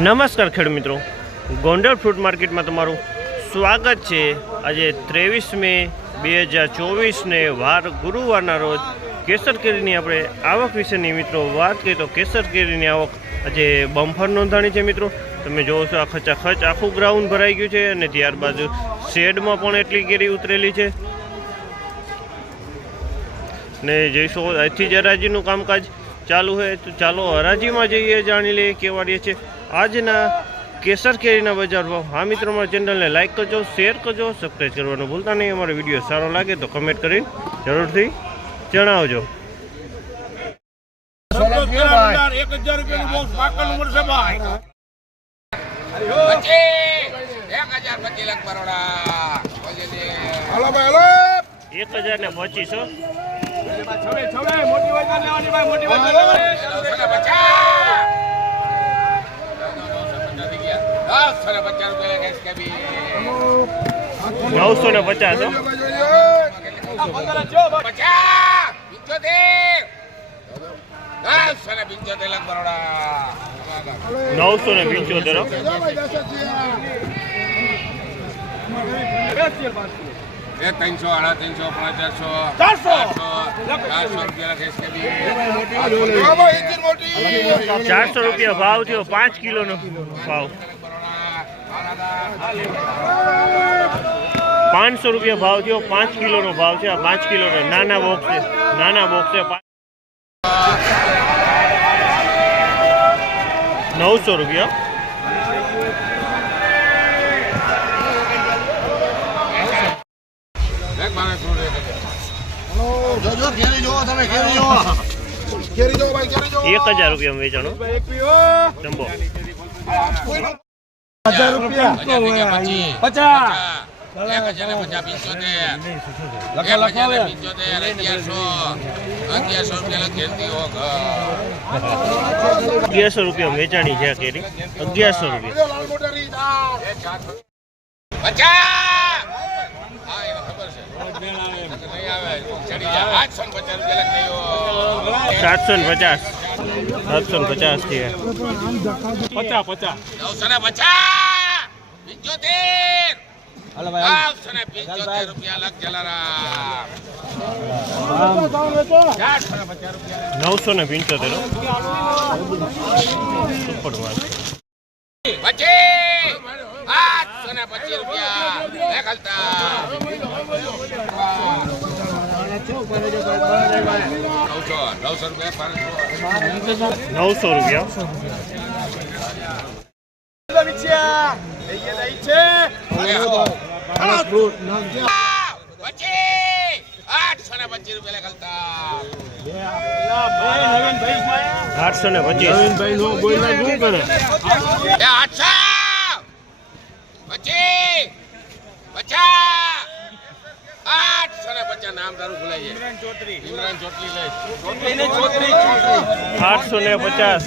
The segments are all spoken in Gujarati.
નમસ્કાર ખેડૂત મિત્રો. ગોંડલ ફ્રૂટ માર્કેટમાં તમારું સ્વાગત છે. આજે ત્રેવીસ મે બે હજાર ચોવીસને વાર ગુરુવારના રોજ કેસર કેરીની આપણે આવક વિશેની મિત્રો વાત કરીએ તો કેસર કેરીની આવક આજે બમ્ફર નોંધાણી છે મિત્રો. તમે જોવો છો આ ખચાખચ આખું ગ્રાઉન્ડ ભરાઈ ગયું છે અને ત્યારબાદ શેડમાં પણ એટલી કેરી ઉતરેલી છે. ને જઈશું અહીંથી જરાજીનું કામકાજ ચાલુ હોય તો ચાલો હરાજીમાં જઈએ, જાણી લઈએ કેવાડીએ છે. આજના કેસર કેરીના બજારમાં આ હા મિત્રો, અમારા ચેનલને લાઇક કરજો શેર કરજો સબસ્ક્રાઈબ કરવાનું ભૂલતા નહીં. અમારો વીડિયો સારો લાગે તો કમેન્ટ કરીને જરૂરથી જણાવજો. એક હજાર એક હજાર ને પચીસો. છોડે છોડે મોટી વાત લેવાની ભાઈ મોટી વાત લેવાની. નવસો ને પચાસ નવસો ને પંચોતેર હો. ત્રણસો સાડા ત્રણસો પોણા ચારસો! રૂપિયા ભાવ થયો પાંચ કિલોનો ભાવ. પાંચસો રૂપિયા ભાવ થયો પાંચ કિલોનો ભાવ છે આ પાંચ કિલોનો નાના બોક્સ છે નાના બોક્સ છે પાંચ- નવસો રૂપિયા. એક હજાર રૂપિયા વેચાણો. જમ્બો. હજાર રૂપિયા. પચાસ. અગિયારસો. રૂપિયા વેચાણી છે કેરી. અગિયારસો રૂપિયા લાલ મોટારી ચાર. પચાસ હા એને ખબર છે નહીં આવે ચડી જાય આઠસો ને પચાસ રૂપિયા લખ નહીં સાતસો ને પચાસ સાતસો ને પચાસ થયા પચાસ પચાસ નવસો ને પચાસ પિંચોતેર નવસો ને પિંચોતેર રૂપિયા લખ જલારામ ચારસો ને પચાસ રૂપિયા નવસો ને પંચોતેર હો. સુપર વાત પચીસ આઠસો ને પચીસ રૂપિયા એક હલતા નવસો રૂપિયા. આઠસો ને પચીસ. આઠસો ને પચીસ એ આઠસો પચીસ પચાસ આઠસો ને પચાસ નામ તારું ભૂલાઈ જાય. ઇમરાન ચોટલી લઈ. આઠસો ને પચાસ.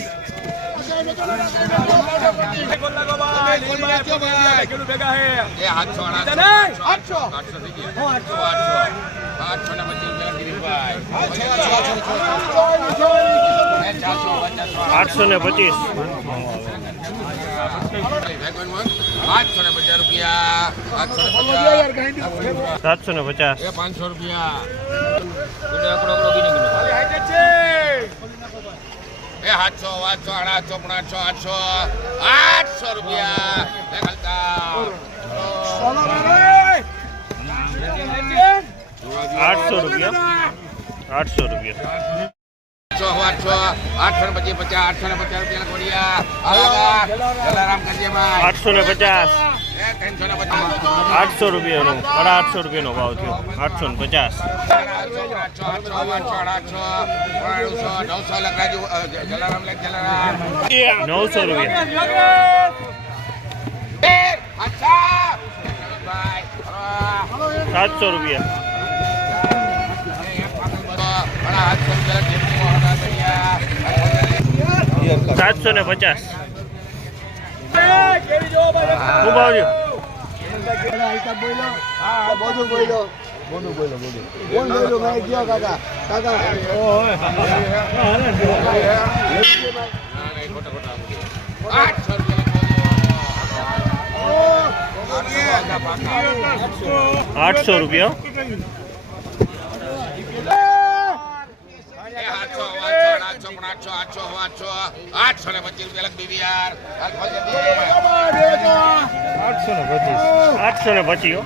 આઠસો ને પચીસ આઠસો ને પચાસ રૂપિયા આઠસો ને પચાસ સાતસો ને પચાસ પાંચસો રૂપિયા એ સાતસો આઠસો આઠસો આઠસો આઠસો આઠસો રૂપિયા આઠસો રૂપિયા. આઠસો રૂપિયા. આઠસો ને પચીસ પચાસ આઠસો ને પચાસ રૂપિયા ઘોડિયા જલારામ કરજેભાઈ આઠસો ને પચાસ. આઠસો રૂપિયાનો સાડા આઠસો રૂપિયાનો ભાવ થયો. આઠસો ને પચાસ. નવસો રૂપિયા. સાતસો રૂપિયા. સાતસો ને પચાસ. ખૂબ આવજો બધું બોલો બોલું બોલો બોલું ભાઈ ગયો? કાકા કાકા આઠસો રૂપિયા. આઠસો, પણ આઠસો, આઠસો, આઠસો, આઠસો ને પચીસ રૂપિયા લખ દીધી યાર. આઠસો ને પચીસ આઠસો ને પચીસ.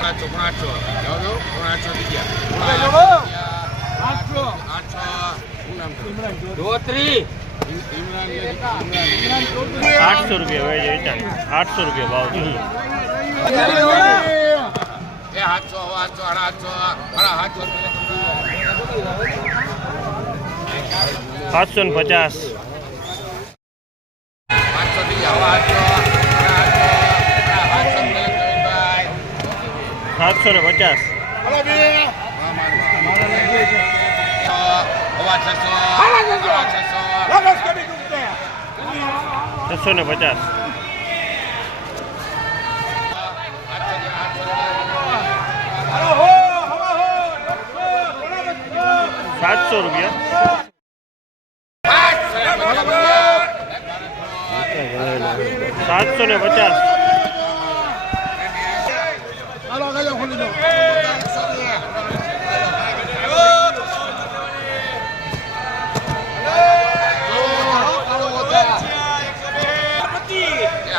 આઠસો, પણ આઠસો. પણ આઠસો થઈ ગયા. આઠસો. આઠસો. શું આઠસો રૂપિયા હોય આઠસો રૂપિયા ભાવ એ આઠસો, આઠસો, સાડા આઠસો, સાડા આઠસો સાતસો ને પચાસ. હવે લખ નવીનભાઈ. સાતસો ને પચાસ. છસો ને પચાસ. સાતસો રૂપિયા. સાતસો ને પચાસ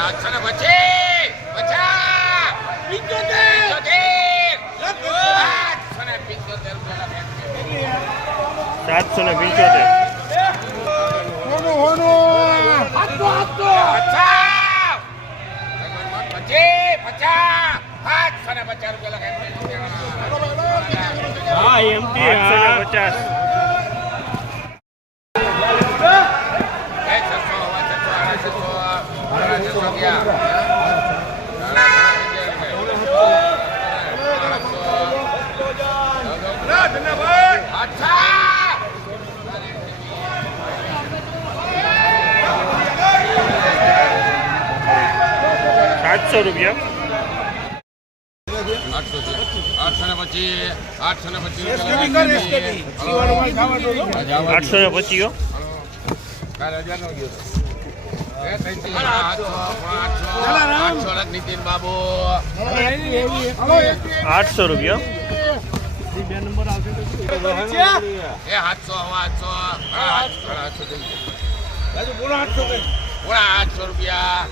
આઠસો ને પચીસ, પચાસ, પંચોતેર, આઠસો ને પંચોતેર રૂપિયા લખે. સાતસો ને પંચોતેર પચાસ, પચીસ, પચાસ, આઠસો ને પચાસ રૂપિયા લખે. આઠસો ને પચાસ એ છસો, હવા છસો, આડા છસો, આડા છસો ગયા. અચ્છા સાતસો રૂપિયા આઠસો ને પચીસ આઠસો ને પચીસ આઠસો ને પચીસ આઠસો રૂપિયા એ આઠસો આઠસો આઠસો આઠસો રૂપિયા.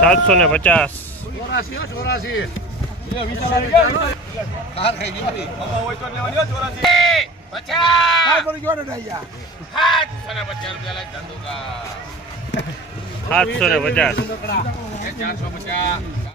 સાતસો ને પચાસ ચોરાસી પચાસ. સાતસો ને પચાસ ચારસો પચાસ